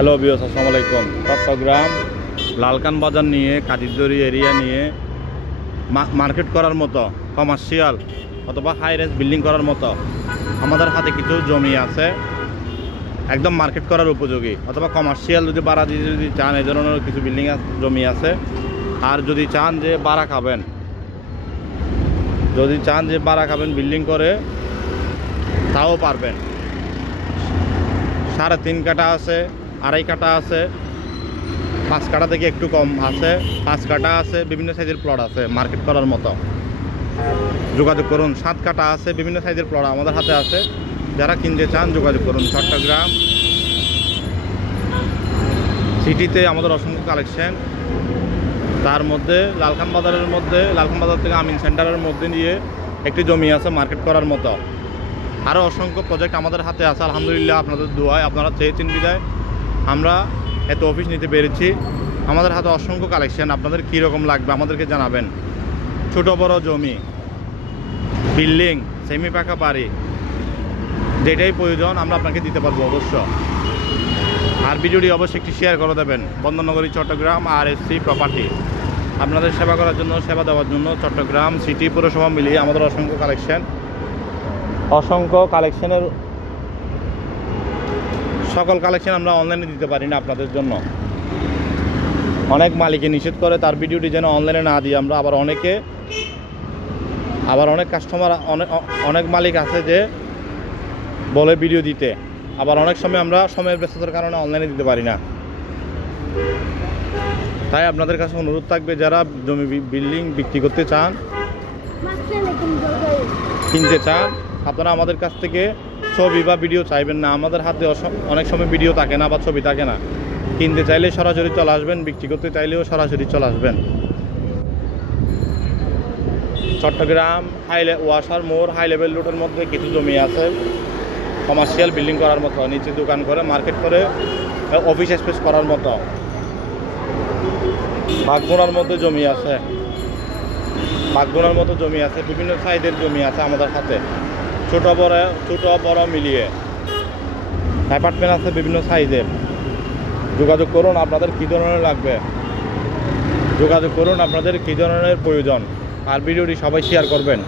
Hello বিয়স আসসালামু আলাইকুম চট্টগ্রাম লালকান বাজার নিয়ে কাজিরদরি এরিয়া নিয়ে মার্কেট করার মতো কমার্শিয়াল অথবা হাই রেঞ্জ বিল্ডিং করার মতো, আমাদের হাতে কিছু জমি আছে, একদম মার্কেট করার উপযোগী, অথবা কমার্শিয়াল যদি ভাড়া দিয়ে যদি চান, এই ধরনের কিছু বিল্ডিং জমি আছে, আর যদি চান যে ভাড়া খাবেন, যদি চান যে ভাড়া খাবেন বিল্ডিং করে, তাও পারবেন। সাড়ে তিন কাটা আছে আড়াই কাটা আছে, পাঁচ কাটা থেকে একটু কম আছে, পাঁচ কাটা আছে, বিভিন্ন সাইজের প্লট আছে মার্কেট করার মতো। যোগাযোগ করুন, সাত কাটা আছে, বিভিন্ন সাইজের প্লট আমাদের হাতে আছে। যারা কিনতে চান, যোগাযোগ করুন, চট্টগ্রাম সিটিতে আমাদের অসংখ্য কালেকশন। তার মধ্যে লালখান বাজারের মধ্যে, লালখান বাজার থেকে আমিন সেন্টারের মধ্যে নিয়ে একটি জমি আছে মার্কেট করার মতো। আরও অসংখ্য প্রজেক্ট আমাদের হাতে আছে। আলহামদুলিল্লাহ আপনাদের দোয়ায় আপনারা চেয়েছেন বিদায়। আমরা এত অফিস নিতে পেরেছি। আমাদের হাতে অসংখ্য কালেকশন আপনাদের কী রকম লাগবে আমাদেরকে জানাবেন। ছোট বড় জমি, বিল্ডিং সেমি পাকা বাড়ি, যেটাই প্রয়োজন আমরা আপনাকে দিতে পারব অবশ্য। আর ভিডিওটি অবশ্যই একটি শেয়ার করে দেবেন। বন্দনগরী চট্টগ্রাম আর এসসি প্রপার্টি আপনাদের সেবা করার জন্য, সেবা দেওয়ার জন্য চট্টগ্রাম সিটি পুরসভা মিলিয়ে আমাদের অসংখ্য কালেকশন অসংখ্য কালেকশনের সকল কালেকশন আমরা অনলাইনে দিতে পারি না আপনাদের জন্য। অনেক মালিকে নিষেধ করে, তার ভিডিওটি যেন অনলাইনে না দিই আমরা। আবার অনেকে, আবার অনেক কাস্টমার অনেক অনেক মালিক আছে যে বলে ভিডিও দিতে। আবার অনেক সময় আমরা সময়ের ব্যস্ততার কারণে অনলাইনে দিতে পারি না। তাই আপনাদের কাছে অনুরোধ থাকবে, যারা জমি বিল্ডিং বিক্রি করতে চান, কিনতে চান, আপনারা আমাদের কাছ থেকে ছবি বা ভিডিও চাইবেন না। আমাদের হাতে অনেক সময় ভিডিও থাকে না বা ছবি থাকে না। কিনতে চাইলে সরাসরি চলে আসবেন, বিক্রি করতে চাইলেও সরাসরি চলে আসবেন। চট্টগ্রাম হাই ওয়াসার মোড় হাই লেভেল রোডের মধ্যে কিছু জমি আছে। কমার্শিয়াল বিল্ডিং করার মতো, নিচে দোকান করে, মার্কেট করে, অফিস স্পেস করার মতো। বাগবোনার মধ্যে জমি আছে। বাগবোনার মতো জমি আছে, বিভিন্ন সাইজের জমি আছে আমাদের হাতে। ছোট বড় ছোট বড় মিলিয়ে। অ্যাপার্টমেন্ট আছে বিভিন্ন সাইজের। যোগাযোগ করুন, আপনাদের কী ধরনের লাগবে? যোগাযোগ করুন, আপনাদের কী ধরনের প্রয়োজন? আর ভিডিওটি সবাই শেয়ার করবেন।